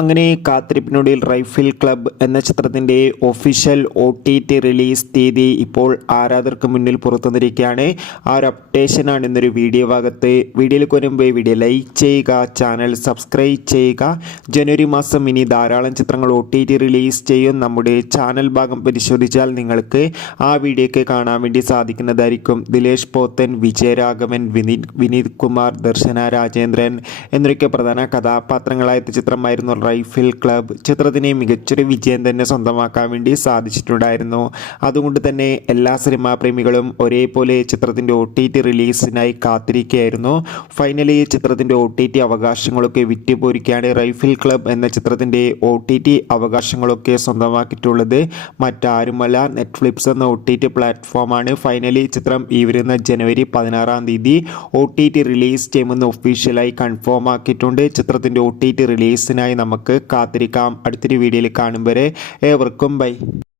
അങ്ങനെ കാത്തിരിപ്പിനൊടുവിൽ rifle club എന്ന ചിത്രത്തിൻ്റെ ഒഫീഷ്യൽ OTT റിലീസ് തീയതി ഇപ്പോൾ ആരാധകർക്ക് മുന്നിൽ പുറത്തുവന്നിരിക്കുകയാണ്. ആ ഒരു അപ്ഡേഷനാണ് ഇന്നൊരു വീഡിയോ ഭാഗത്ത്. വീഡിയോയിൽ വരുമ്പോൾ വീഡിയോ ലൈക്ക് ചെയ്യുക, ചാനൽ സബ്സ്ക്രൈബ് ചെയ്യുക. ജനുവരി മാസം ഇനി ധാരാളം ചിത്രങ്ങൾ OTT റിലീസ് ചെയ്യും. നമ്മുടെ ചാനൽ ഭാഗം പരിശോധിച്ചാൽ നിങ്ങൾക്ക് ആ വീഡിയോയ്ക്ക് കാണാൻ വേണ്ടി സാധിക്കുന്നതായിരിക്കും. ദിലേഷ് പോത്തൻ, വിജയരാഘവൻ, വിനീത് കുമാർ, ദർശന രാജേന്ദ്രൻ എന്നൊക്കെ പ്രധാന കഥാപാത്രങ്ങളായ ചിത്രമായിരുന്നു റൈഫിൾ ക്ലബ്ബ്. ചിത്രത്തിന് മികച്ചൊരു വിജയം തന്നെ സ്വന്തമാക്കാൻ വേണ്ടി സാധിച്ചിട്ടുണ്ടായിരുന്നു. അതുകൊണ്ട് തന്നെ എല്ലാ സിനിമാ പ്രേമികളും ഒരേപോലെ ചിത്രത്തിൻ്റെ OTT റിലീസിനായി കാത്തിരിക്കുകയായിരുന്നു. ഫൈനലി ചിത്രത്തിൻ്റെ OTT അവകാശങ്ങളൊക്കെ വിറ്റുപോരിക്കുകയാണ്. റൈഫിൾ ക്ലബ്ബ് എന്ന ചിത്രത്തിൻ്റെ OTT അവകാശങ്ങളൊക്കെ സ്വന്തമാക്കിയിട്ടുള്ളത് മറ്റാരുമല്ല, നെറ്റ്ഫ്ലിക്സ് എന്ന OTT പ്ലാറ്റ്ഫോമാണ്. ഫൈനലി ചിത്രം ഈ വരുന്ന ജനുവരി 16 തീയതി OTT റിലീസ് ചെയ്യുമെന്ന് ഒഫീഷ്യലായി കൺഫേം ആക്കിയിട്ടുണ്ട്. ചിത്രത്തിൻ്റെ OTT റിലീസിനായി നമുക്ക് കാത്തിരിക്കാം. അടുത്തൊരു വീഡിയോയിൽ കാണും വരെ ഏവർക്കും ബൈ.